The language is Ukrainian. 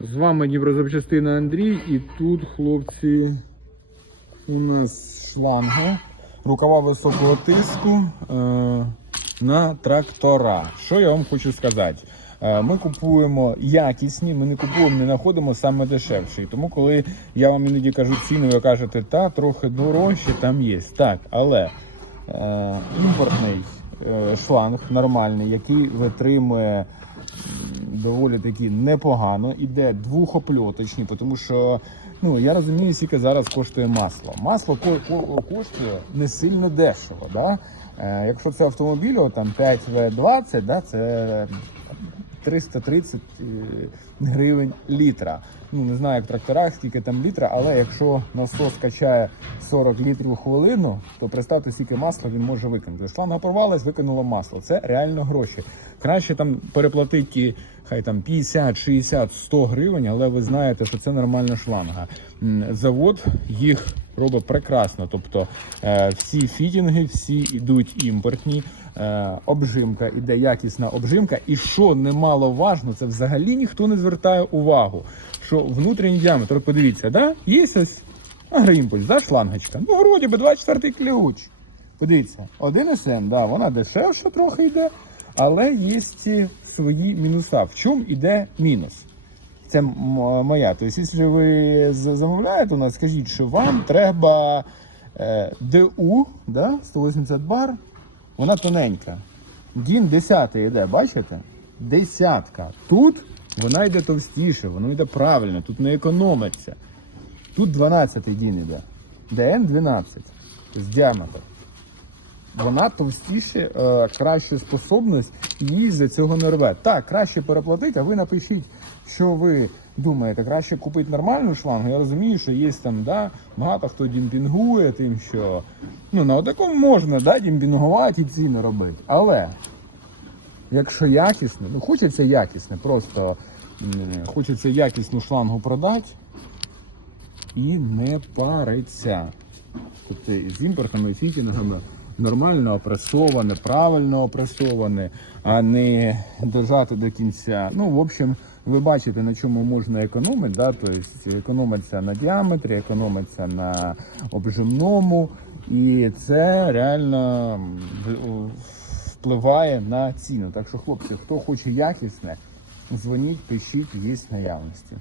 З вами Дніпрозапчастина Андрій, і тут, хлопці, у нас шланга, рукава високого тиску е, на трактора. Що я вам хочу сказати? Е, Ми купуємо якісні, ми не купуємо, не знаходимо саме дешевші. Тому, коли я вам іноді кажу ціну, ви кажете, та трохи дорожче, там є. Так, але е, імпортний е, шланг нормальний, який витримує доволі таки непогано. Іде двохопльоточні, тому що ну я розумію, скільки зараз коштує масло. Масло ко- ко- коштує не сильно дешево. Да? Е, якщо це автомобіль, там 5В20, да, це 330 е, гривень літра. Ну не знаю, як в тракторах, скільки там літра, але якщо насос качає 40 літрів у хвилину, то представте, скільки масла він може викинути. Шланга порвалась, викинула масло. Це реально гроші. Краще там переплатити хай там 50, 60, 100 гривень, але ви знаєте, що це нормальна шланга. Завод їх робить прекрасно. Тобто е, всі фітінги, всі йдуть імпортні. Е, обжимка іде якісна обжимка. І що немало важно, це взагалі ніхто не звертає увагу. Що внутрішній діаметр, подивіться, да? є ось агроімпульс, да, шлангочка. Ну, вроді би 24 ключ. Подивіться, 1 СМ, да, вона дешевша трохи йде, але є свої мінуса. В чому йде мінус? Це моя. Тобто, якщо ви замовляєте у нас, скажіть, що вам треба е, ДУ, да, 180 бар, вона тоненька. Дін 10 йде, бачите? Десятка. Тут вона йде товстіше, воно йде правильно, тут не економиться. Тут 12 дін йде. ДН 12. Тобто діаметр. Вона товстіше, е, краща способність, їй за цього не рве. Так, краще переплатити, а ви напишіть, що ви думаєте, краще купити нормальну шлангу. Я розумію, що є там, да, багато хто дімпінгує тим, що ну, на такому можна да, дімпінгувати і ціни робити. Але якщо якісне, ну хочеться якісне, просто хочеться якісну шлангу продати і не париться. Тобто з імпортами, фітінгами нормально опресоване, правильно опресоване, а не дожати до кінця. Ну, в общем, ви бачите, на чому можна економити. Да? Тобто економиться на діаметрі, економиться на обжимному. І це реально впливає на ціну. Так що, хлопці, хто хоче якісне, дзвоніть, пишіть, є наявності.